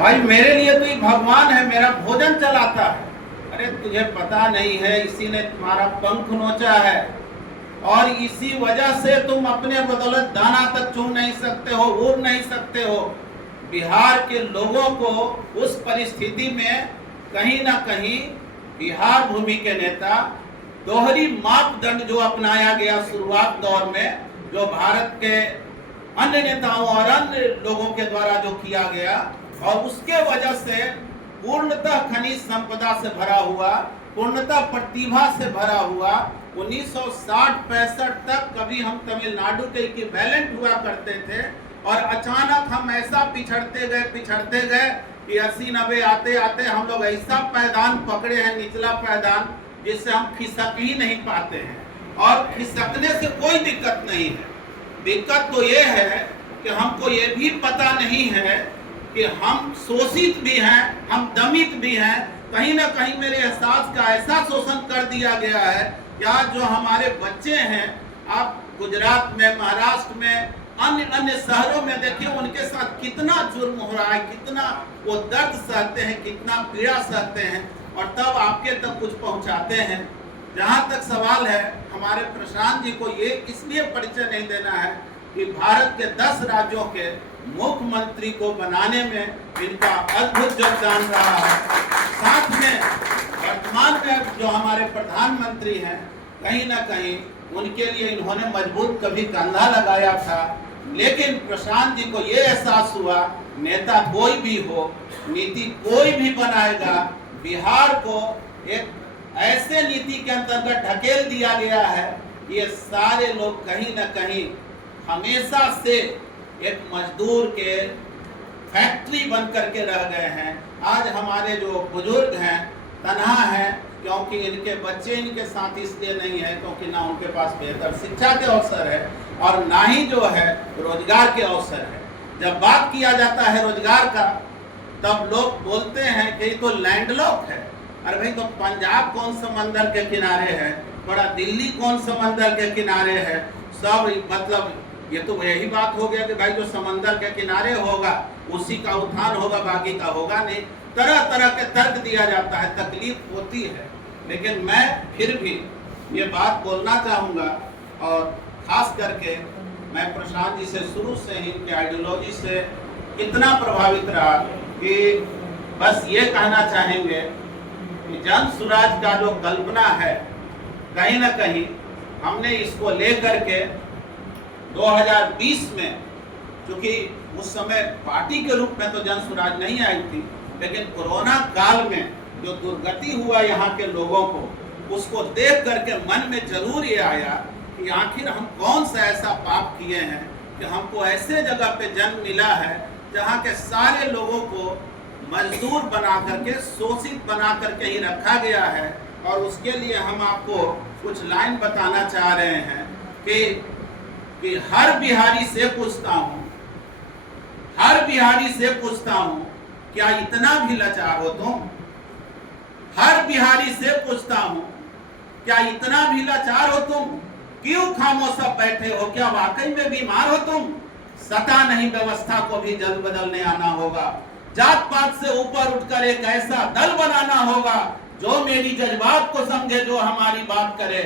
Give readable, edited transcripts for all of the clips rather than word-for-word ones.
भाई मेरे लिए तो ये भगवान है, मेरा भोजन चलाता है। अरे तुझे पता नहीं है, इसी ने तुम्हारा पंख नोचा है और इसी वजह से तुम अपने बदौलत दाना तक चुन नहीं सकते हो, उड़ नहीं सकते हो। बिहार के लोगों को उस परिस्थिति में कहीं ना कहीं बिहार भूमि के नेता दोहरी मापदंड जो अपनाया गया शुरुआत दौर में, जो भारत के अन्य नेताओं और अन्य लोगों के द्वारा जो किया गया, और उसके वजह से पूर्णतः खनिज संपदा से भरा हुआ, पूर्णतः प्रतिभा से भरा हुआ 1960-65 तक कभी हम तमिलनाडु के इक्विवेलेंट हुआ करते थे और अचानक हम ऐसा पिछड़ते गए कि 80-90 आते आते हम लोग ऐसा पायदान पकड़े हैं, निचला पायदान, जिससे हम खिसक ही नहीं पाते हैं। और खिसकने से कोई दिक्कत नहीं है, दिक्कत तो ये है कि हमको ये भी पता नहीं है कि हम शोषित भी हैं, हम दमित भी हैं। कहीं ना कहीं मेरे एहसास का ऐसा शोषण कर दिया गया है कि आज जो हमारे बच्चे हैं, आप गुजरात में, महाराष्ट्र में, अन्य शहरों में देखिए उनके साथ कितना जुर्म हो रहा है, कितना वो दर्द सहते हैं, कितना पीड़ा सहते हैं, और तब आपके तक कुछ पहुंचाते हैं। जहां तक सवाल है, हमारे प्रशांत जी को ये इसलिए परिचय नहीं देना है कि भारत के 10 राज्यों के मुख्यमंत्री को बनाने में इनका अद्भुत योगदान रहा है। साथ में वर्तमान में जो हमारे प्रधानमंत्री हैं, कहीं ना कहीं उनके लिए इन्होंने मजबूत कभी कंधा लगाया था। लेकिन प्रशांत जी को ये एहसास हुआ, नेता कोई भी हो, नीति कोई भी बनाएगा, बिहार को एक ऐसे नीति के अंतर्गत ढकेल दिया गया है, ये सारे लोग कहीं ना कहीं हमेशा से एक मजदूर के फैक्ट्री बन करके रह गए हैं। आज हमारे जो बुजुर्ग हैं तनहा हैं, क्योंकि इनके बच्चे इनके साथ इसलिए नहीं है क्योंकि ना उनके पास बेहतर शिक्षा के अवसर है और ना ही जो है रोजगार के अवसर है। जब बात किया जाता है रोजगार का, तब लोग बोलते हैं कि तो लैंडलॉक है। अरे भाई, तो पंजाब कौन समंदर के किनारे है, बड़ा दिल्ली कौन समंदर के किनारे है, सब मतलब ये तो यही बात हो गया कि भाई जो समंदर के किनारे होगा उसी का उत्थान होगा, बाकी का होगा नहीं। तरह तरह के तर्क दिया जाता है, तकलीफ होती है, लेकिन मैं फिर भी ये बात बोलना चाहूँगा, और खास करके मैं प्रशांत जी से शुरू से ही इनकी आइडियोलॉजी से इतना प्रभावित रहा कि बस ये कहना चाहेंगे कि जन स्वराज का जो कल्पना है, कहीं ना कहीं हमने इसको लेकर के 2020 में, क्योंकि उस समय पार्टी के रूप में तो जन स्वराज नहीं आई थी, लेकिन कोरोना काल में जो दुर्गति हुआ यहाँ के लोगों को, उसको देख करके मन में जरूर ये आया कि आखिर हम कौन सा ऐसा पाप किए हैं कि हमको ऐसे जगह पे जन्म मिला है जहाँ के सारे लोगों को मजदूर बना करके, शोषित बना करके ही रखा गया है। और उसके लिए हम आपको कुछ लाइन बताना चाह रहे हैं कि हर बिहारी से पूछता हूँ, हर बिहारी से पूछता हूँ, क्या इतना भी लाचार हो तुम? हर बिहारी से पूछता हूँ, क्या इतना भी लाचार हो तुम? क्यों खामोश बैठे हो? क्या वाकई में बीमार हो तुम? सता नहीं व्यवस्था को भी जल्द बदलने आना होगा। जात पात से ऊपर उठकर एक ऐसा दल बनाना होगा जो मेरी जज्बात को समझे, जो हमारी बात करे।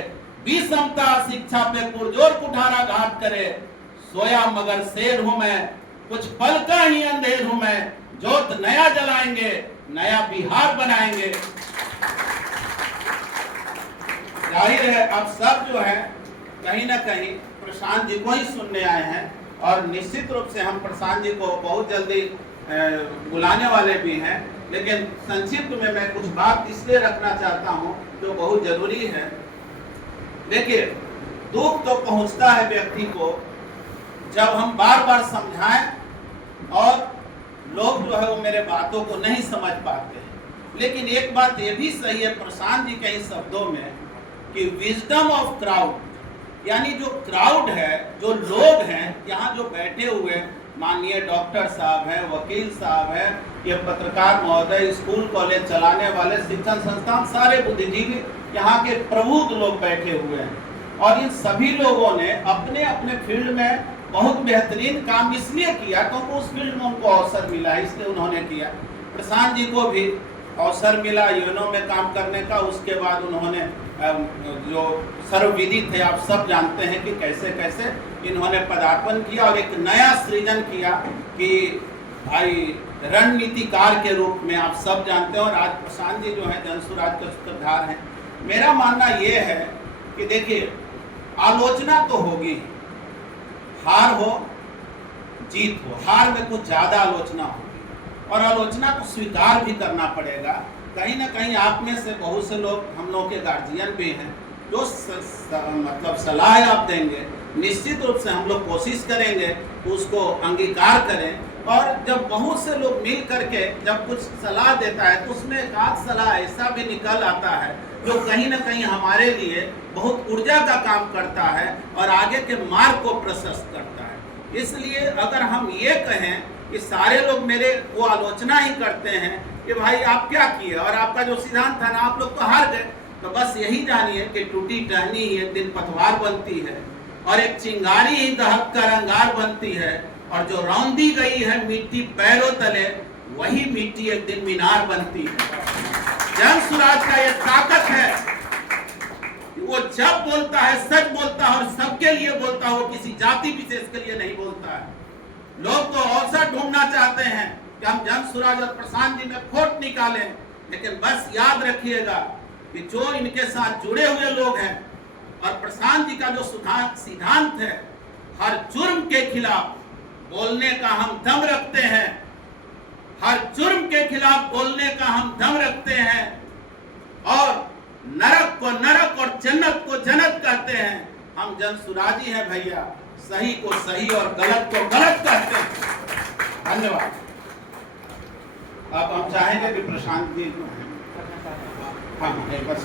विषमता शिक्षा पे पुरजोर कुठाराघात करे। सोया मगर शेर हूं मैं, कुछ पल का ही अंधेर हूं मैं। जोत नया जलाएंगे, नया बिहार बनाएंगे। जाहिर है अब सब जो है कहीं ना कहीं प्रशांत जी को ही सुनने आए हैं, और निश्चित रूप से हम प्रशांत जी को बहुत जल्दी बुलाने वाले भी हैं। लेकिन संक्षिप्त में मैं कुछ बात इसलिए रखना चाहता हूं जो बहुत जरूरी है। देखिए, दुख तो पहुंचता है व्यक्ति को जब हम बार बार समझाएं और लोग जो है वो मेरे बातों को नहीं समझ पाते हैं। लेकिन एक बात ये भी सही है प्रशांत जी के ही शब्दों में कि विजडम ऑफ क्राउड, यानी जो क्राउड है, जो लोग हैं यहाँ जो बैठे हुए, माननीय डॉक्टर साहब हैं, वकील साहब हैं, ये पत्रकार महोदय, स्कूल कॉलेज चलाने वाले, शिक्षण संस्थान, सारे बुद्धिजीवी यहाँ के प्रबुद्ध लोग बैठे हुए हैं, और इन सभी लोगों ने अपने अपने फील्ड में बहुत बेहतरीन काम इसलिए किया क्योंकि उस फील्ड में उनको अवसर मिला, इसलिए उन्होंने किया। प्रशांत जी को भी अवसर मिला यूनो में काम करने का। उसके बाद उन्होंने जो सर्वविदित है, आप सब जानते हैं कि कैसे कैसे इन्होंने पदार्पण किया और एक नया सृजन किया कि भाई रणनीतिकार के रूप में आप सब जानते हैं। और आज प्रशांत जी जो है जनसुराज के सूत्रधार हैं। मेरा मानना ये है कि देखिए, आलोचना तो होगी, हार हो जीत हो, हार में कुछ ज्यादा आलोचना होगी और आलोचना को स्वीकार भी करना पड़ेगा। कहीं ना कहीं आप में से बहुत से लोग, हम लोग के गार्जियन भी हैं, जो मतलब सलाह आप देंगे, निश्चित रूप से हम लोग कोशिश करेंगे उसको अंगीकार करें। और जब बहुत से लोग मिल करके जब कुछ सलाह देता है तो उसमें एक आध सलाह ऐसा भी निकल आता है जो कहीं ना कहीं हमारे लिए बहुत ऊर्जा का काम करता है और आगे के मार्ग को प्रशस्त करता है। इसलिए अगर हम ये कहें कि सारे लोग मेरे वो आलोचना ही करते हैं कि भाई आप क्या किए और आपका जो सिद्धांत था ना, आप लोग तो हार गए, तो बस यही जानिए कि टूटी टहनी ही एक दिन पतवार बनती है और एक चिंगारी ही दहक कर अंगार बनती है और जो रौंदी गई है मिट्टी पैरों तले, वही मिट्टी एक दिन मीनार बनती है। जनसुराज का ये ताकत है, वो जब बोलता है सच बोलता है और सबके लिए बोलता है, वो किसी जाति विशेष के लिए नहीं बोलता है। लोग तो अवसर ढूंढना चाहते हैं कि हम जनसुराज और प्रशांत जी में खोट निकालें, लेकिन बस याद रखिएगा कि जो इनके साथ जुड़े हुए लोग हैं और प्रशांत जी का जो सिद्धांत है, हर जुर्म के खिलाफ बोलने का हम दम रखते हैं, हर जुर्म के खिलाफ बोलने का हम दम रखते हैं और नरक को नरक और जन्नत को जन्नत कहते हैं। हम जनसुराजी हैं भैया, सही को सही और गलत को गलत कहते हैं। धन्यवाद। अब हम चाहेंगे कि प्रशांत जी जो है, हाँ बस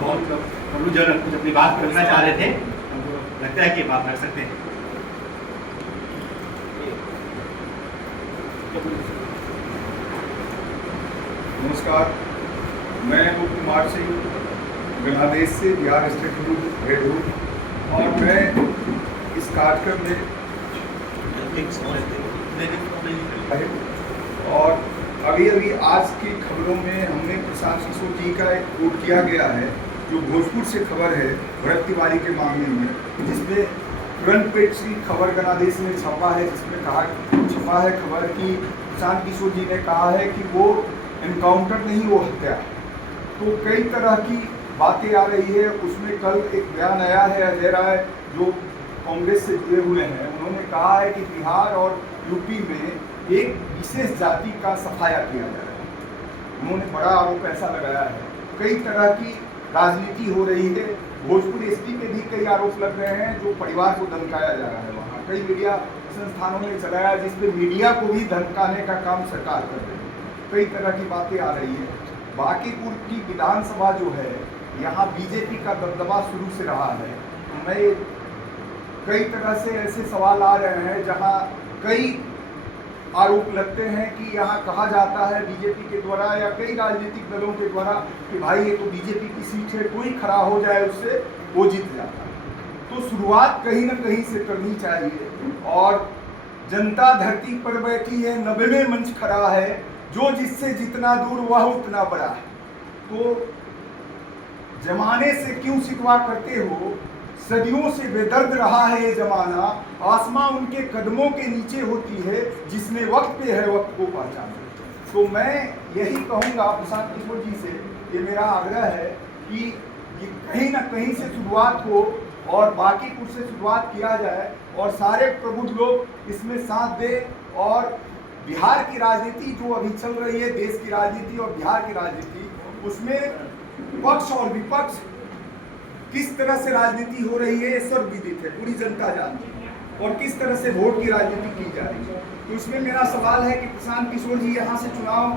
बहुत जो कुछ अपनी बात रखना चाह रहे थे, लगता है कि बात रख सकते हैं। नमस्कार, मैं रूप कुमार सिंह बांग्लादेश से बिहार स्टेट ग्रुप हेड हूँ और मैं इस कार्यक्रम में और अभी आज की खबरों में हमने प्रशांत किशोर जी का एक कोट किया गया है जो भोजपुर से खबर है भरत तिवारी के मामले में, जिसमें फ्रंट पेज की खबर गणादेश में छपा है, जिसमें छपा है खबर कि प्रशांत किशोर जी ने कहा है कि वो एनकाउंटर नहीं, वो हत्या। तो कई तरह की बातें आ रही है। उसमें कल एक बयान आया है अजय राय जो कांग्रेस से जुड़े हुए हैं, उन्होंने कहा है कि बिहार और यूपी में एक विशेष जाति का सफाया किया जा रहा है। उन्होंने बड़ा आरोप ऐसा लगाया है। कई तरह की राजनीति हो रही है। भोजपुर एसपी पे भी कई आरोप लग रहे हैं जो परिवार को धमकाया जा रहा है। वहाँ कई मीडिया संस्थानों ने चलाया जिसपे मीडिया को भी धमकाने का काम सरकार कर रही है। कई तरह की बातें आ रही है। बांकीपुर की विधानसभा जो है, यहाँ बीजेपी का दबदबा शुरू से रहा है। मैं कई तरह से ऐसे सवाल आ रहे हैं जहाँ कई आरोप लगते हैं कि यहाँ कहा जाता है बीजेपी के द्वारा या कई राजनीतिक दलों के द्वारा कि भाई ये तो बीजेपी की सीट है, कोई खड़ा हो जाए उससे वो जीत जाता है। तो शुरुआत कहीं ना कहीं से करनी चाहिए और जनता धरती पर बैठी है, 90वें मंच खड़ा है, जो जिससे जितना दूर वह उतना बड़ा है। तो जमाने से क्यों शिकवा करते हो? सदियों से बेदर्द रहा है ये जमाना, आसमां उनके कदमों के नीचे होती है, जिसने वक्त पे है वक्त को पहचाना। तो मैं यही कहूँगा प्रशांत किशोर जी से, ये मेरा आग्रह है कि कहीं ना कहीं से शुरुआत हो और बांकीपुर से शुरुआत किया जाए और सारे प्रबुद्ध लोग इसमें साथ दें और बिहार की राजनीति जो अभी चल रही है, देश की राजनीति और बिहार की राजनीति, उसमें पक्ष और विपक्ष किस तरह से राजनीति हो रही है ये सब विदित है, पूरी जनता जानती है और किस तरह से वोट की राजनीति की जा रही है। तो इसमें मेरा सवाल है कि प्रशांत किशोर जी यहाँ से चुनाव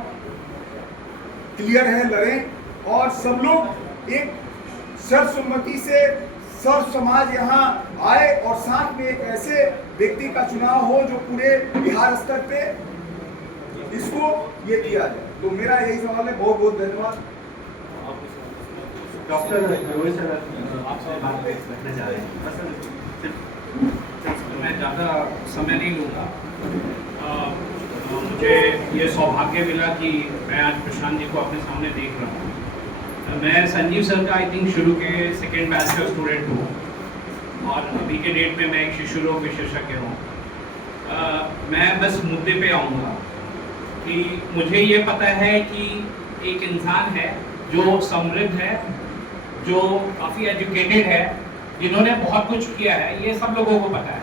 क्लियर है, लड़ें और सब लोग एक सर्वसम्मति से सर्व समाज यहाँ आए और साथ में एक ऐसे व्यक्ति का चुनाव हो जो पूरे बिहार स्तर पे इसको ये दिया जाए। तो मेरा यही सवाल है। बहुत बहुत धन्यवाद। डॉक्टर रोहित सर आपसे बात रखना चाह रहे हैं, बस मैं ज़्यादा समय नहीं लूँगा। मुझे ये सौभाग्य मिला कि मैं आज प्रशांत जी को अपने सामने देख रहा हूँ। मैं संजीव सर का आई थिंक शुरू के सेकेंड बैच का स्टूडेंट हूँ और अभी के डेट में मैं एक शिशु रोग विशेषज्ञ हूँ। मैं बस मुद्दे पे आऊँगा कि मुझे ये पता है कि एक इंसान है जो समृद्ध है, जो काफ़ी एजुकेटेड है, जिन्होंने बहुत कुछ किया है, ये सब लोगों को पता है।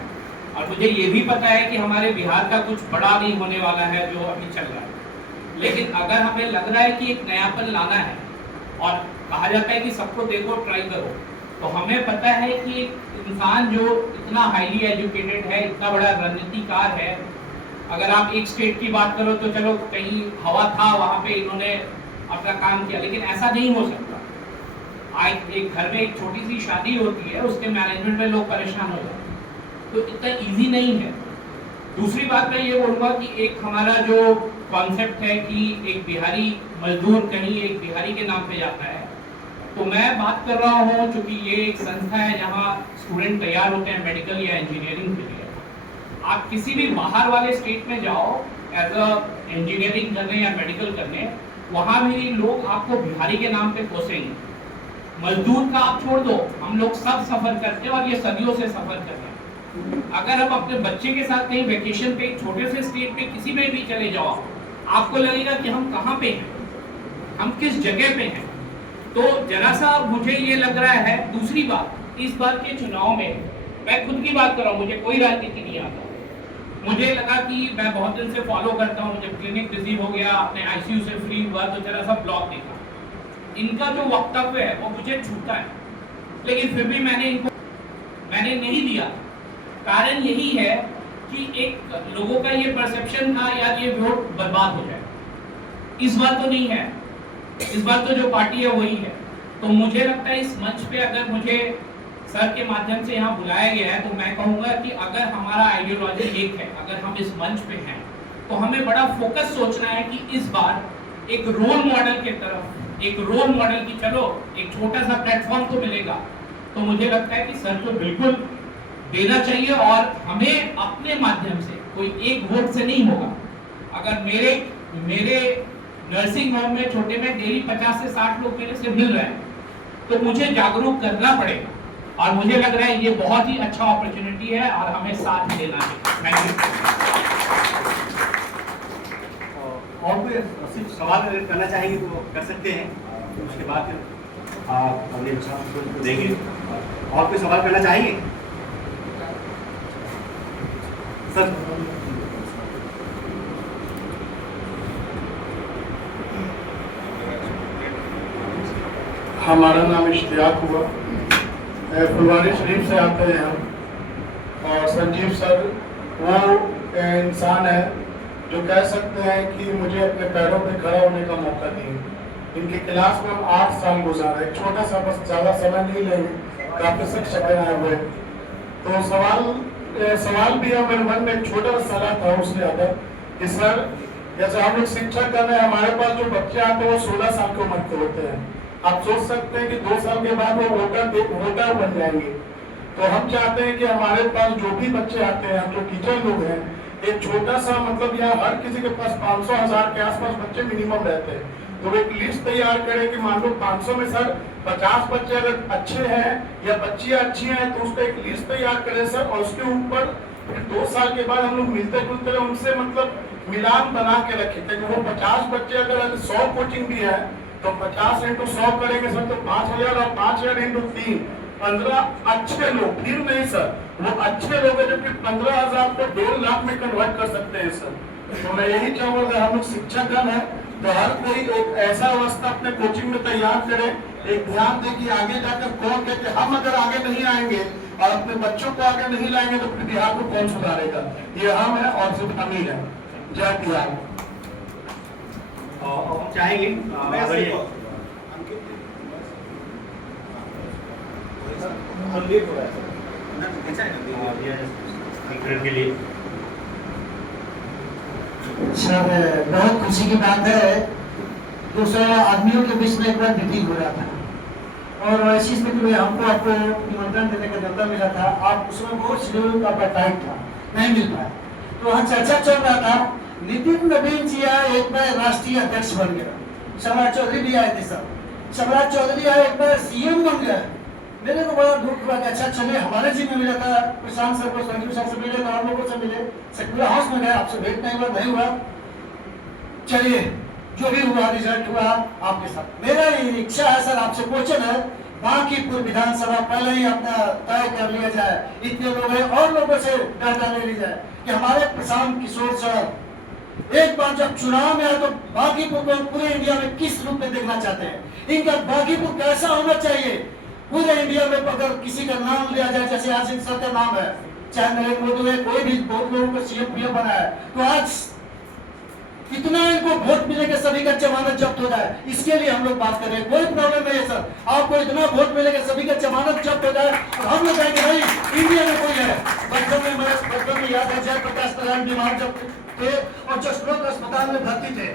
और मुझे ये भी पता है कि हमारे बिहार का कुछ बड़ा नहीं होने वाला है जो अभी चल रहा है। लेकिन अगर हमें लग रहा है कि एक नयापन लाना है और कहा जाता है कि सबको देखो, ट्राई करो, तो हमें पता है कि एक इंसान जो इतना हाईली एजुकेटेड है, इतना बड़ा रणनीतिकार है। अगर आप एक स्टेट की बात करो तो चलो कहीं हवा था, वहाँ पे इन्होंने अपना काम किया, लेकिन ऐसा नहीं हो सकता। आज एक घर में एक छोटी सी शादी होती है, उसके मैनेजमेंट में लोग परेशान हो जाते हैं, तो इतना इजी नहीं है। दूसरी बात मैं ये बोलूँगा कि एक हमारा जो कॉन्सेप्ट है कि एक बिहारी मजदूर कहीं एक बिहारी के नाम पे जाता है, तो मैं बात कर रहा हूँ चूँकि ये एक संस्था है जहाँ स्टूडेंट तैयार होते हैं मेडिकल या इंजीनियरिंग के लिए। आप किसी भी बाहर वाले स्टेट में जाओ एज अ इंजीनियरिंग करने या मेडिकल करने, वहाँ भी लोग आपको बिहारी के नाम पे कोसेंगे। मजदूर का आप छोड़ दो, हम लोग सब सफर करते हैं और ये सदियों से सफर कर रहे हैं। अगर हम अपने बच्चे के साथ कहीं वेकेशन पे एक छोटे से स्टेट पे किसी में भी चले जाओ, आपको लगेगा कि हम कहाँ पे हैं, हम किस जगह पे हैं। तो जरा सा मुझे ये लग रहा है। दूसरी बात, इस बार के चुनाव में मैं खुद की बात कर रहा हूँ, मुझे कोई राजनीति नहीं आता। मुझे लगा कि मैं बहुत दिन से फॉलो करता हूँ, जब क्लिनिक बिजी हो गया, अपने आईसीयू से फ्री हुआ तो जरा सा ब्लॉग देखा। इनका जो वक्तव्य है वो मुझे छूता है, लेकिन फिर भी मैंने नहीं दिया। कारण यही है कि एक लोगों का ये परसेप्शन था यार ये वोट बर्बाद हो जाए। इस बार तो नहीं है, इस बार तो जो पार्टी है वही है। तो मुझे लगता है इस मंच पे अगर मुझे सर के माध्यम से यहाँ बुलाया गया है, तो मैं कहूँगा कि अगर हमारा आइडियोलॉजी एक है, अगर हम इस मंच पे हैं, तो हमें बड़ा फोकस सोचना है कि इस बार एक रोल मॉडल के तरफ, एक रोल मॉडल की चलो एक छोटा सा प्लेटफॉर्म तो मिलेगा। तो मुझे लगता है कि सर को बिल्कुल देना चाहिए और हमें अपने माध्यम से, कोई एक वोट से नहीं होगा। अगर मेरे नर्सिंग होम में छोटे में डेली 50 से 60 लोग मेरे से मिल रहे हैं, तो मुझे जागरूक करना पड़ेगा। और मुझे लग रहा है ये बहुत ही अच्छा अपॉर्चुनिटी है और हमें साथ देना चाहिए। Thank you. और कोई सिर्फ सवाल अगर करना चाहेंगे तो कर सकते हैं, उसके बाद आप अगले विचार को देंगे। और कोई सवाल करना चाहेंगे सर? हमारा नाम इश्तियाक हुआ, फुलवारी शरीफ से आते हैं हम। और संजीव सर वो इंसान है जो कह सकते हैं कि मुझे अपने पैरों पे खड़ा होने का मौका दिए। इनकी क्लास में हम 8 साल गुजारा, एक छोटा सा, बस ज़्यादा समय नहीं लेंगे, काफ़ी शिक्षक आए हुए। तो सवाल भी है मेरे मन में, एक छोटा सा सलाह था उसने अगर कि सर जैसे हम लोग शिक्षा कर रहे हैं, हमारे पास जो बच्चे आते हैं वो 16 साल की उम्र के होते हैं। आप सोच सकते हैं कि 2 साल के बाद वो वोटर बन जाएंगे। तो हम चाहते हैं कि हमारे पास जो भी बच्चे आते हैं, जो टीचर लोग हैं, एक छोटा सा मतलब यहाँ हर किसी के पास 500,000 के आसपास बच्चे मिनिमम रहते हैं। तो एक लिस्ट तैयार करें कि मान लो 500 में सर 50 बच्चे अगर अच्छे हैं या बच्चियाँ अच्छी हैं, तो उसको एक लिस्ट तैयार करें सर। और उसके ऊपर 2 साल के बाद हम लोग मिलते जुलते रहे, उनसे मतलब मिलान बना के रखें। क्योंकि वो 50 बच्चे अगर 100 कोचिंग भी है तो 50 × 100 करेंगे सर तो 5,000 और 5,000 × 3 15 अच्छे लोग। फिर नहीं सर, वो अच्छे लोग हैं जो कि 15,000 को 1.5 लाख में कन्वर्ट कर सकते हैं सर। तो मैं यही चाहूँगा अगर हम लोग शिक्षागण हैं तो हर कोई एक ऐसा अवस्था अपने कोचिंग में तैयार करे, एक ध्यान दे कि आगे जाकर कौन कहते, हम अगर आगे नहीं आएंगे और अपने बच्चों को आगे नहीं लाएंगे तो फिर बिहार को कौन सुधारेगा? ये हम है और सिर्फ हम ही है। जय बिहार। और हम चाहेंगे के लिए सर बहुत खुशी की बात है, 200 आदमियों के बीच में एक बार मीटिंग हो रहा था और ऐसी स्थिति में हमको आपको निमंत्रण देने का न्योता मिला था, आप उसमें बहुत शेड्यूल आपका टाइट था, नहीं मिल पाया। तो वहाँ चर्चा चल रहा था, नितिन नवीन जी आए, एक बार राष्ट्रीय अध्यक्ष बन गया, सम्राट चौधरी भी आए थे सब, सम्राट चौधरी आए, एक बार सीएम बन गए। मेरे को बड़ा दुख हुआ कि अच्छा चले, हमारे जी में मिला था, प्रशांत सर को, संजीव सर से मिले, और लोगों से मिले, सेक्युलर हाउस में गए, आपसे भेंट नहीं हुआ। चलिए, जो भी हुआ रिजल्ट हुआ आपके साथ। मेरा ये इच्छा है सर, आपसे क्वेश्चन है, बांकीपुर विधानसभा पहले ही अपना तय कर लिया जाए, इतने लोग हैं, और लोगों से डाटा ले ली जाए कि हमारे प्रशांत किशोर सर एक बार जब चुनाव में आए तो बांकीपुर को पूरे इंडिया में किस रूप में देखना चाहते हैं, इनका बांकीपुर कैसा होना चाहिए पूरे इंडिया में। अगर किसी का नाम लिया जाए, जैसे आज सर का नाम है, चाहे नरेंद्र मोदी है, कोई भी बहुत लोगों को सीएम पीएम बनाया है, तो आज कितना इनको वोट मिलेगा, सभी का जमानत जब्त हो जाए, इसके लिए हम लोग बात कर रहे हैं। कोई प्रॉब्लम नहीं है सर, आपको इतना वोट मिलेगा, सभी का जमानत जब्त हो जाए, और हम लोग कहेंगे भाई इंडिया में कोई है। बचपन में याद है, जयप्रकाश नारायण बीमार जब थे और जसप्रोत अस्पताल में भर्ती थे,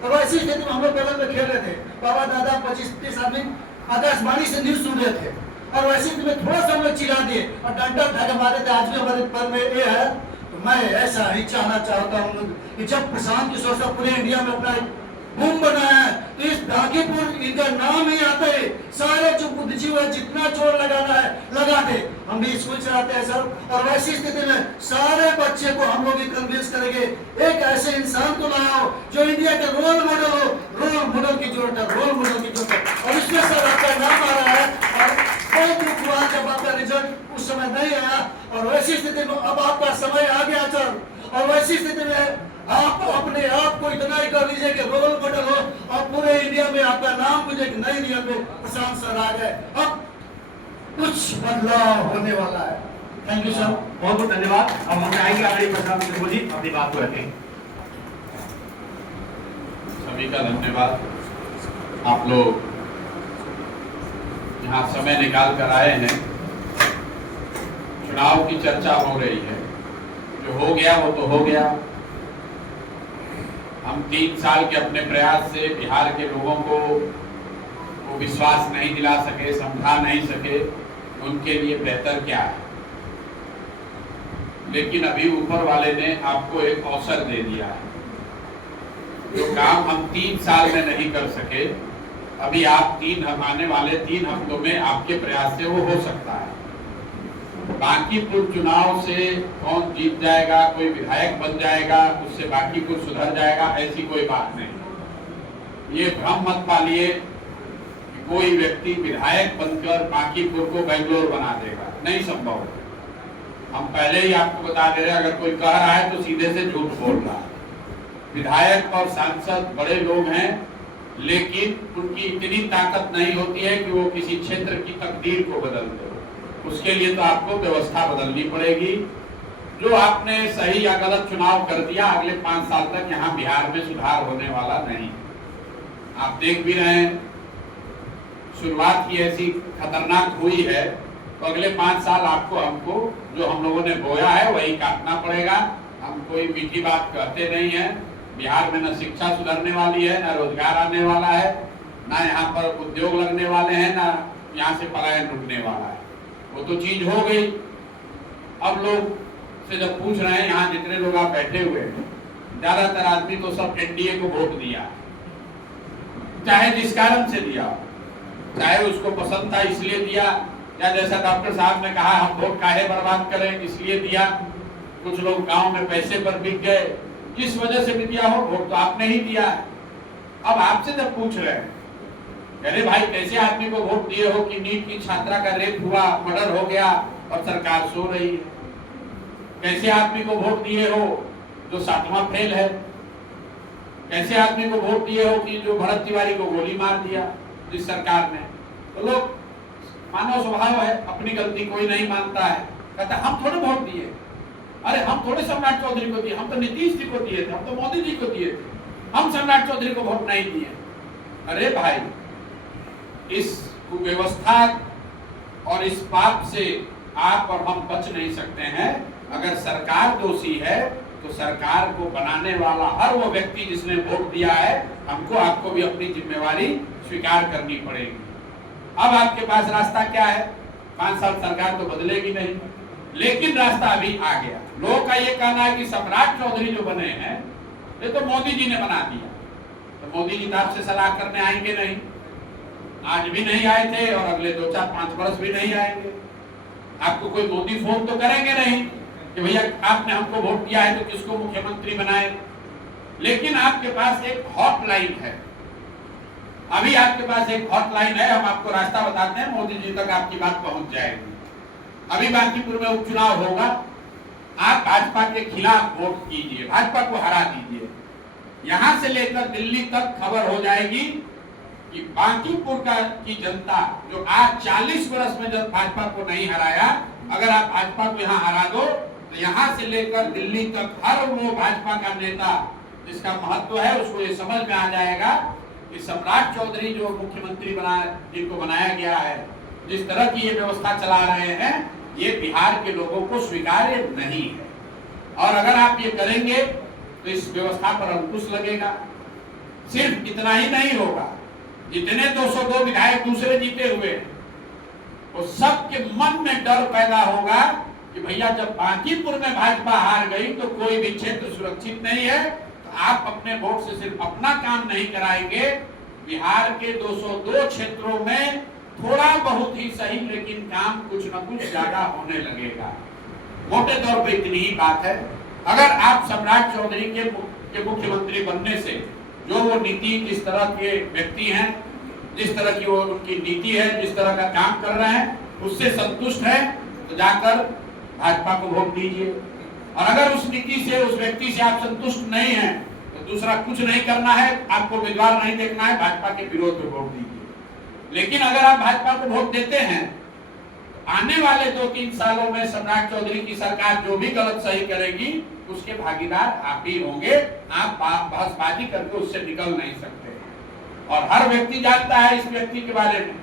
तो ऐसी स्थिति में हम लोग बगल में खेल रहे थे, बाबा दादा 25-30 आदमी आकाशवाणी से न्यूज सुन रहे थे, और वैसे स्थिति में थोड़ा सा हम लोग चिल्ला दिए और डंडा उठा के मारे थे। आज भी हमारे पर में ये है, तो मैं ऐसा ही चाहना चाहता हूँ कि जब प्रशांत किशोर साहब पूरे इंडिया में अपना बूम बनाया है, तो इस बांकीपुर इनका नाम ही आता है, सारे जो बुद्धिजीवी है, जितना जोर लगाना है लगा दे। हम भी स्कूल चलाते हैं सर, और वैसी स्थिति में सारे बच्चे को हम लोग कन्विंस करेंगे, एक ऐसे इंसान को लाओ जो इंडिया का रोल मॉडल हो। रोल मॉडल की जरूरत है, रोल मॉडल की जरूरत है, और इसमें सर आपका नाम आ रहा है। और बहुत दुख हुआ जब आपका रिजल्ट उस समय नहीं आया, और वैसी स्थिति में अब आपका समय आ गया सर, और वैसी स्थिति में आप अपने आप को इतना ही कर लीजिए कि रोल मॉडल हो, और पूरे इंडिया में आपका नाम मुझे नई रियल में प्रशांत सर आ गए। अब कुछ बदलाव होने वाला है। थैंक यू सर, बहुत बहुत धन्यवाद। अब हम चाहेंगे आगे प्रशांत किशोर जी अपनी बात को रखें। सभी का धन्यवाद। आप लोग यहाँ समय निकाल कर आए हैं, चुनाव की चर्चा हो रही है, जो हो गया वो तो हो गया। हम 3 साल के अपने प्रयास से बिहार के लोगों को वो विश्वास नहीं दिला सके, समझा नहीं सके उनके लिए बेहतर क्या है, लेकिन अभी ऊपर वाले ने आपको एक अवसर दे दिया है। जो काम हम 3 साल में नहीं कर सके, अभी आप आने वाले 3 हफ्तों में आपके प्रयास से वो हो सकता है। बांकीपुर चुनाव से कौन जीत जाएगा, कोई विधायक बन जाएगा, उससे बांकीपुर सुधर जाएगा, ऐसी कोई बात नहीं। ये भ्रम मत पालिए कि कोई व्यक्ति विधायक बनकर बांकीपुर को बेंगलोर बना देगा, नहीं संभव। हम पहले ही आपको बता दे रहे हैं, अगर कोई कह रहा है तो सीधे से झूठ बोल रहा है। विधायक और सांसद बड़े लोग हैं, लेकिन उनकी इतनी ताकत नहीं होती है कि वो किसी क्षेत्र की तकदीर को बदल दे। उसके लिए तो आपको व्यवस्था बदलनी पड़ेगी। जो आपने सही या गलत चुनाव कर दिया, अगले 5 साल तक यहाँ बिहार में सुधार होने वाला नहीं। आप देख भी रहे हैं, शुरुआत ही ऐसी खतरनाक हुई है, तो अगले 5 साल आपको हमको जो हम लोगों ने बोया है वही काटना पड़ेगा। हम कोई मीठी बात कहते नहीं है। बिहार में न शिक्षा सुधरने वाली है, न रोजगार आने वाला है, न यहाँ पर उद्योग लगने वाले हैं, न यहाँ से पलायन रुकने वाला है। वो तो चीज हो गई। अब लोग से जब पूछ रहे हैं, यहाँ जितने लोग आप बैठे हुए हैं, ज्यादातर आदमी तो सब एनडीए को वोट दिया, चाहे जिस कारण से दिया, चाहे उसको पसंद था इसलिए दिया, या जैसा डॉक्टर साहब ने कहा हम वोट काहे बर्बाद करें इसलिए दिया। कुछ लोग गांव में पैसे पर बिक गए, जिस वजह से भी दिया हो, वोट तो आपने ही दिया है। अब आपसे जब पूछ रहे हैं, अरे भाई कैसे आदमी को वोट दिए हो कि नीट की छात्रा का रेप हुआ, मर्डर हो गया और सरकार सो रही है? कैसे आदमी को वोट दिए हो जो 7वां फेल है? कैसे आदमी को वोट दिए हो कि जो भरत तिवारी को गोली मार दिया जिस सरकार ने? तो लोग, मानव स्वभाव है, अपनी गलती कोई नहीं मानता है, कहता हम थोड़े वोट दिए, अरे हम थोड़े सम्राट चौधरी को दिए, हम तो नीतीश जी को दिए थे, हम तो मोदी जी को दिए थे, हम सम्राट चौधरी को वोट नहीं दिए। अरे भाई, इस कुव्यवस्था और इस पाप से आप और हम बच नहीं सकते हैं। अगर सरकार दोषी है तो सरकार को बनाने वाला हर वो व्यक्ति जिसने वोट दिया है, हमको आपको भी अपनी जिम्मेवारी स्वीकार करनी पड़ेगी। अब आपके पास रास्ता क्या है? 5 साल सरकार तो बदलेगी नहीं, लेकिन रास्ता अभी आ गया। लोगों का ये कहना है कि सम्राट चौधरी जो बने हैं ये तो मोदी जी ने बना दिया, तो मोदी जी तो आपसे सलाह करने आएंगे नहीं, आज भी नहीं आए थे और अगले 2, 4, 5 वर्ष भी नहीं आएंगे। आपको कोई मोदी फोन तो करेंगे नहीं कि भैया आपने हमको वोट दिया है तो किसको मुख्यमंत्री बनाए। लेकिन आपके पास एक हॉटलाइन है, अभी आपके पास एक हॉटलाइन है, हम आपको रास्ता बताते हैं, मोदी जी तक आपकी बात पहुंच जाएगी। अभी बांकीपुर में उपचुनाव होगा, आप भाजपा के खिलाफ वोट कीजिए, भाजपा को हरा दीजिए। यहां से लेकर दिल्ली तक खबर हो जाएगी कि बांकीपुर की जनता जो आज 40 वर्ष में जब भाजपा को नहीं हराया, अगर आप भाजपा को यहाँ हरा दो तो यहाँ से लेकर दिल्ली तक हर वो भाजपा का नेता जिसका महत्व है उसको ये समझ में आ जाएगा कि सम्राट चौधरी जो मुख्यमंत्री जिनको बनाया गया है, जिस तरह की ये व्यवस्था चला रहे हैं, ये बिहार के लोगों को स्वीकार्य नहीं है। और अगर आप ये करेंगे तो इस व्यवस्था पर अंकुश लगेगा। सिर्फ इतना ही नहीं होगा, जितने 202 विधायक दूसरे जीते हुए वो सबके मन में डर पैदा होगा कि भैया जब बांकीपुर में भाजपा हार गई तो कोई भी क्षेत्र सुरक्षित नहीं है, तो आप अपने वोट से सिर्फ अपना काम नहीं कराएंगे, बिहार के 202 क्षेत्रों में थोड़ा बहुत ही सही लेकिन काम कुछ न कुछ ज्यादा होने लगेगा। मोटे तौर पे इतनी ही बात है। अगर आप सम्राट चौधरी के मुख्यमंत्री बनने से जो वो नीति, जिस तरह के व्यक्ति हैं, जिस तरह की वो उनकी नीति है, जिस तरह का काम कर रहे हैं, उससे संतुष्ट है तो जाकर भाजपा को वोट दीजिए। और अगर उस नीति से, उस व्यक्ति से आप संतुष्ट नहीं हैं तो दूसरा कुछ नहीं करना है, आपको उम्मीदवार नहीं देखना है, भाजपा के विरोध में वोट दीजिए। लेकिन अगर आप भाजपा को वोट देते हैं तो आने वाले 2-3 सालों में सम्राट चौधरी की सरकार जो भी गलत सही करेगी उसके भागीदार आप ही होंगे। आप बहसबाजी करके उससे निकल नहीं सकते। और हर व्यक्ति जानता है इस व्यक्ति के बारे में,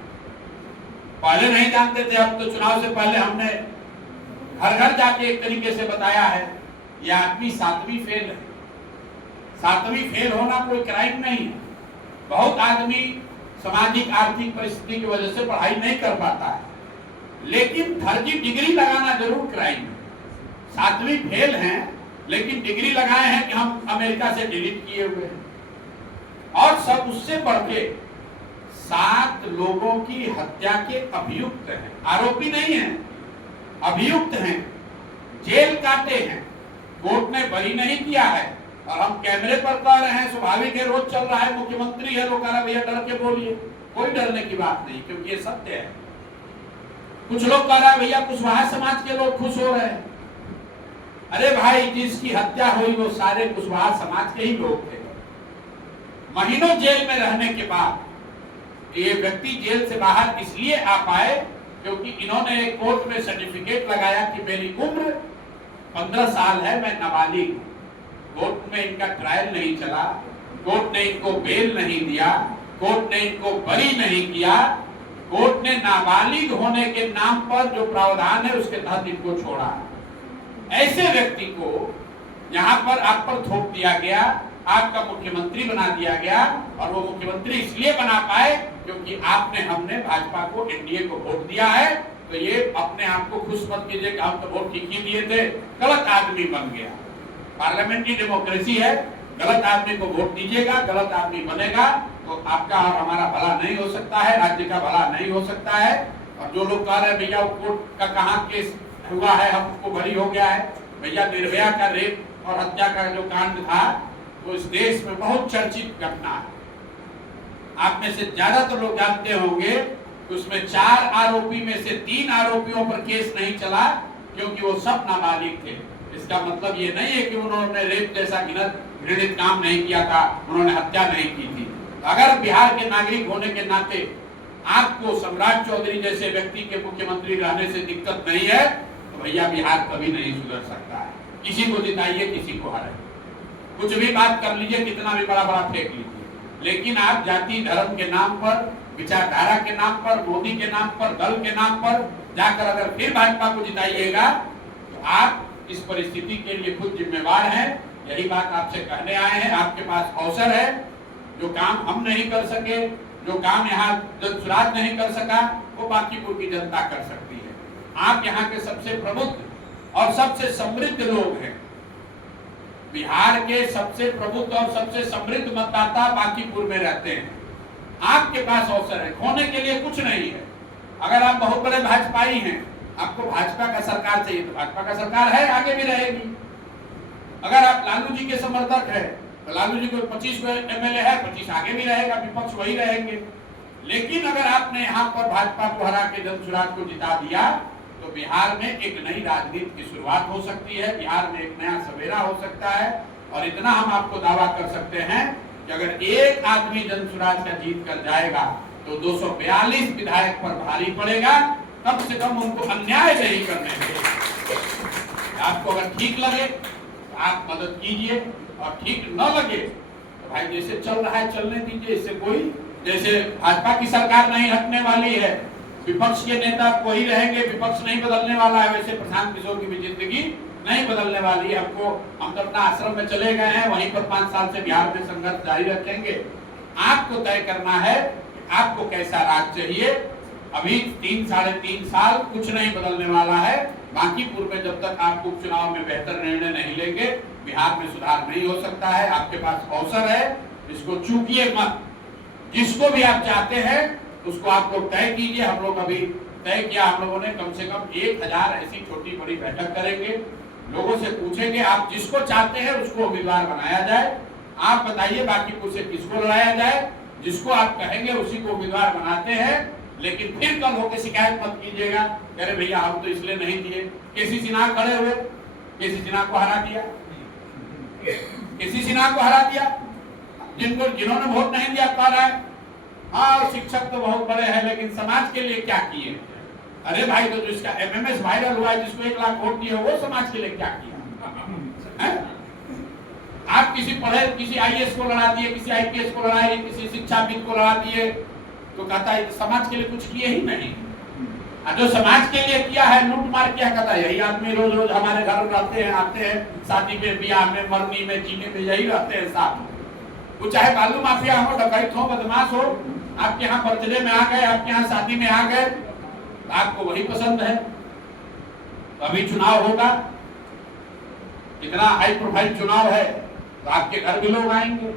पहले नहीं जानते थे, अब तो चुनाव से पहले हमने घर घर जाके एक तरीके से बताया है, ये आदमी 7वीं फेल है। 7वीं फेल होना कोई क्राइम नहीं है। बहुत आदमी सामाजिक आर्थिक परिस्थिति की वजह से पढ़ाई नहीं कर पाता है, लेकिन फर्जी डिग्री लगाना जरूर क्राइम है। 7वीं फेल हैं लेकिन डिग्री लगाए हैं कि हम अमेरिका से डिलीट किए हुए हैं। और सब उससे बढ़ के 7 लोगों की हत्या के अभियुक्त हैं, आरोपी नहीं हैं, अभियुक्त हैं, जेल काटे हैं, कोर्ट ने बरी नहीं किया है। और हम कैमरे पर कह रहे हैं, स्वाभाविक है, रोज चल रहा है, मुख्यमंत्री है, लोग कह रहे हैं भैया डर के बोलिए, कोई डरने की बात नहीं, क्योंकि ये सत्य है। कुछ लोग कह रहे हैं भैया कुशवाहा समाज के लोग खुश हो रहे हैं। अरे भाई, जिसकी हत्या हुई वो सारे कुशवाहा समाज के ही लोग थे। महीनों जेल में रहने के बाद ये व्यक्ति जेल से बाहर इसलिए आ पाए क्योंकि इन्होंने कोर्ट में सर्टिफिकेट लगाया कि मेरी उम्र 15 साल है, मैं नाबालिग हूं। कोर्ट में इनका ट्रायल नहीं चला, कोर्ट ने इनको बेल नहीं दिया, कोर्ट ने इनको बरी नहीं किया, कोर्ट ने नाबालिग होने के नाम पर जो प्रावधान है उसके तहत इनको छोड़ा। ऐसे व्यक्ति को यहाँ पर आप पर थोप दिया गया, आपका मुख्यमंत्री बना दिया गया। और वो मुख्यमंत्री इसलिए बना पाए क्योंकि आपने, हमने भाजपा को, एनडीए को वोट दिया है। तो ये अपने आप को खुश मत कीजिए कि हम तो वोट ठीक ही दिए थे, गलत आदमी बन गया। पार्लियामेंट्री डेमोक्रेसी है, गलत आदमी को वोट दीजिएगा, गलत आदमी बनेगा तो आपका और हमारा भला नहीं हो सकता है, राज्य का भला नहीं हो सकता है। और जो लोग कह रहे हैं भैया कोर्ट का कहाँ केस हुआ है, हमको बरी हो गया है, भैया निर्भया का रेप और हत्या का जो कांड था वो इस देश में बहुत चर्चित घटना है। आप में से ज्यादातर लोग जानते होंगे कि उसमें 4 आरोपी में से 3 आरोपियों पर केस नहीं चला क्योंकि वो सब नाबालिग थे। इसका मतलब ये नहीं है कि उन्होंने रेप जैसा घृणित काम नहीं किया था, उन्होंने हत्या नहीं की थी। अगर बिहार के नागरिक होने के नाते आपको सम्राट चौधरी जैसे व्यक्ति के मुख्यमंत्री रहने से दिक्कत नहीं है तो भैया बिहार कभी नहीं सुधर सकता है। किसी को जिताइए, किसी को हराइए, कुछ भी बात कर लीजिए, कितना भी बड़ा बड़ा फेंक लीजिए, लेकिन आप जाति धर्म के नाम पर, विचारधारा के नाम पर, मोदी के नाम पर, दल के नाम पर जाकर अगर फिर भाजपा को जिताइएगा तो आप इस परिस्थिति के लिए खुद जिम्मेवार हैं। यही बात आपसे कहने आए हैं। आपके पास अवसर है, जो काम हम नहीं कर सके, जो काम यहाँ जनसुराज नहीं कर सका वो बांकीपुर की जनता कर सकती है। आप यहाँ के सबसे प्रबुद्ध और सबसे समृद्ध लोग हैं। बिहार के सबसे प्रबुद्ध और सबसे समृद्ध मतदाता बांकीपुर में रहते हैं। आपके पास अवसर है, खोने के लिए कुछ नहीं है। अगर आप बहुत बड़े भाजपाई हैं, आपको भाजपा का सरकार चाहिए तो भाजपा का सरकार है, आगे भी रहेगी। अगर आप लालू जी के समर्थक है तो लालू जी को 25 एमएलए है, 25 आगे भी रहेगा, विपक्ष वही रहेंगे। लेकिन अगर आपने यहाँ पर भाजपा को हरा के जनसुराज को जिता दिया तो बिहार में एक नई राजनीति की शुरुआत हो सकती है, बिहार में एक नया सवेरा हो सकता है। और इतना हम आपको दावा कर सकते हैं कि अगर एक आदमी जनसुराज का जीत कर जाएगा तो 242 विधायक पर भारी पड़ेगा। कम से कम उनको अन्याय नहीं करने देंगे। आपको अगर ठीक लगे तो आप मदद कीजिए और ठीक न लगे तो भाई जैसे चल रहा है चलने दीजिए। इससे कोई, जैसे भाजपा की सरकार नहीं हटने वाली है, विपक्ष के नेता वही रहेंगे, विपक्ष नहीं बदलने वाला है, वैसे प्रशांत किशोर की भी जिंदगी नहीं बदलने वाली है। हम तो अपना आश्रम में चले गए हैं, वहीं पर 5 साल से बिहार में संघर्ष जारी रखेंगे। आपको तय करना है आपको कैसा राज चाहिए। अभी 3-3.5 साल कुछ नहीं बदलने वाला है। बांकीपुर में जब तक आप उपचुनाव में बेहतर निर्णय नहीं लेंगे बिहार में सुधार नहीं हो सकता है। आपके पास अवसर है, इसको चूकिए मत। जिसको भी आप चाहते हैं उसको आप लोग तय कीजिए। हम लोग अभी तय किया, हम लोगों ने कम से कम 1000 ऐसी छोटी बड़ी बैठक करेंगे, लोगों से पूछेंगे आप जिसको चाहते हैं उसको उम्मीदवार बनाया जाए। आप बताइए बांकीपुर से किसको लड़ाया जाए, जिसको आप कहेंगे उसी को उम्मीदवार बनाते हैं। लेकिन फिर कल होकर शिकायत मत कीजिएगा, अरे भैया हम तो इसलिए नहीं दिए। केसी सिन्हा खड़े हुए, केसी सिन्हा को हरा दिया, केसी सिन्हा को हरा दिया। जिन्होंने वोट नहीं दिया कह रहा है हाँ शिक्षक तो बहुत बड़े हैं लेकिन समाज के लिए क्या किए। अरे भाई तो जिसका एमएमएस वायरल हुआ है, जिसको 1 लाख वोट दिए वो समाज के लिए क्या किया है? आप किसी आईएएस को लड़ा दिए, किसी आईपीएस को लड़ा दिए, किसी शिक्षाविद को लड़ा दिए तो कहता है समाज के लिए कुछ किए ही नहीं। जो समाज के लिए किया है, लूट मार किया, कहता है यही आदमी रोज रोज हमारे घर रहते हैं, आते हैं, शादी में, ब्याह में, मरनी में, जीने में, यही रहते हैं साथ। वो चाहे बालू माफिया हो, डकैत हो, बदमाश हो, आपके यहाँ बर्थडे में आ गए, आपके यहाँ शादी में आ गए, आपको वही पसंद है। अभी चुनाव होगा, इतना हाई प्रोफाइल चुनाव है तो आपके घर भी लोग आएंगे,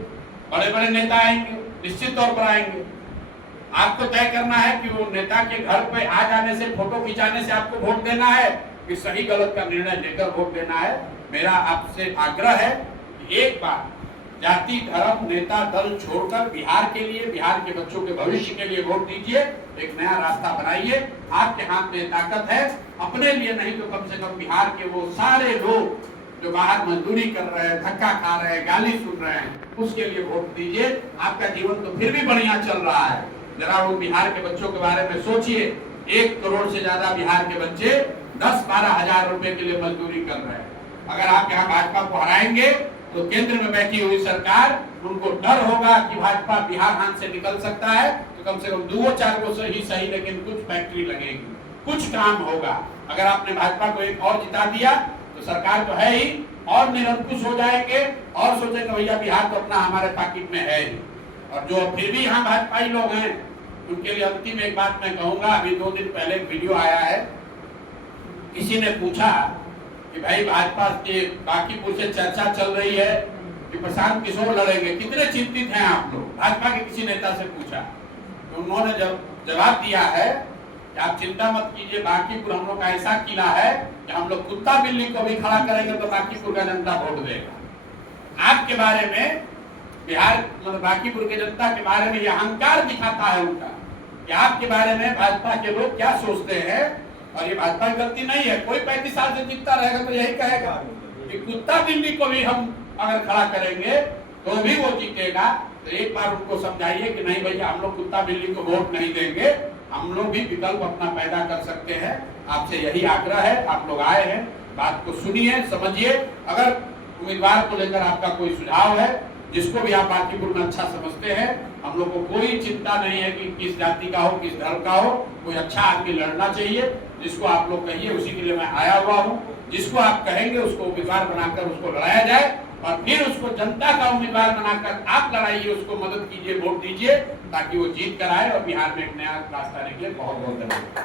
बड़े बड़े नेता आएंगे, निश्चित तौर पर आएंगे। आपको तय करना है कि वो नेता के घर पे आ जाने से, फोटो खिंचाने से आपको वोट देना है कि सही गलत का निर्णय लेकर वोट देना है। मेरा आपसे आग्रह है कि एक बार जाति, धर्म, नेता, दल छोड़कर बिहार के लिए, बिहार के बच्चों के भविष्य के लिए वोट दीजिए। एक नया रास्ता बनाइए। आपके हाथ में ताकत है, अपने लिए नहीं तो कम से कम बिहार के वो सारे लोग जो बाहर मजदूरी कर रहे हैं, धक्का खा रहे हैं, गाली सुन रहे हैं, उसके लिए वोट दीजिए। आपका जीवन तो फिर भी बढ़िया चल रहा है। जरा वो बिहार के बच्चों के बारे में सोचिए। 1 करोड़ से ज्यादा बिहार के बच्चे 10-12 हजार रुपए के लिए मजदूरी कर रहे हैं। अगर आप यहाँ भाजपा को हराएंगे तो केंद्र में बैठी हुई सरकार, उनको डर होगा कि भाजपा बिहार हाथ से निकल सकता है तो कम से कम 2-4 को सही लेकिन कुछ फैक्ट्री लगेगी, कुछ काम होगा। अगर आपने भाजपा को एक और जिता दिया तो सरकार तो है ही, और निरंकुश हो जाएंगे और सोचेंगे भैया बिहार तो अपना हमारे पॉकेट में है ही। और जो फिर भी यहाँ भाजपाई लोग हैं उनके लिए अंतिम एक बात मैं कहूंगा। अभी 2 दिन पहले एक वीडियो आया है, किसी ने पूछा कि भाई भाजपा के बांकीपुर से चर्चा चल रही है कि प्रशांत किशोर लड़ेंगे, कितने चिंतित हैं आप लोग? भाजपा के किसी नेता से पूछा तो उन्होंने जवाब दिया है कि आप चिंता मत कीजिए, बांकीपुर हम लोग का ऐसा किला है कि हम लोग कुत्ता बिल्ली को भी खड़ा करेंगे तो बांकीपुर का जनता वोट देगा। आपके बारे में बिहार मतलब बांकीपुर के जनता के बारे में यह अहंकार दिखाता है उनका कि आपके बारे में भाजपा के लोग क्या सोचते हैं। और ये भाजपा की गलती नहीं है, कोई 35 साल से जीतता रहेगा तो यही कहेगा कि कुत्ता बिल्ली को भी हम अगर खड़ा करेंगे तो भी वो जीतेगा। तो एक बार उनको समझाइए कि नहीं भैया हम लोग कुत्ता बिल्ली को वोट नहीं देंगे, हम लोग भी विकल्प अपना पैदा कर सकते हैं। आपसे यही आग्रह है, आप लोग आए हैं, बात को सुनिए, समझिए। अगर उम्मीदवार को लेकर आपका कोई सुझाव है, जिसको भी आप बांकीपुर में अच्छा समझते हैं, हम लोग को कोई चिंता नहीं है कि किस जाति का हो, किस धर्म का हो, कोई अच्छा आदमी लड़ना चाहिए। जिसको आप लोग कहिए उसी के लिए मैं आया हुआ हूँ। जिसको आप कहेंगे उसको उम्मीदवार बनाकर उसको लड़ाया जाए और फिर उसको जनता का उम्मीदवार बनाकर आप लड़ाइए, उसको मदद कीजिए, वोट दीजिए ताकि वो जीत कर आए और बिहार में एक नया रास्ता निकले। बहुत बहुत धन्यवाद।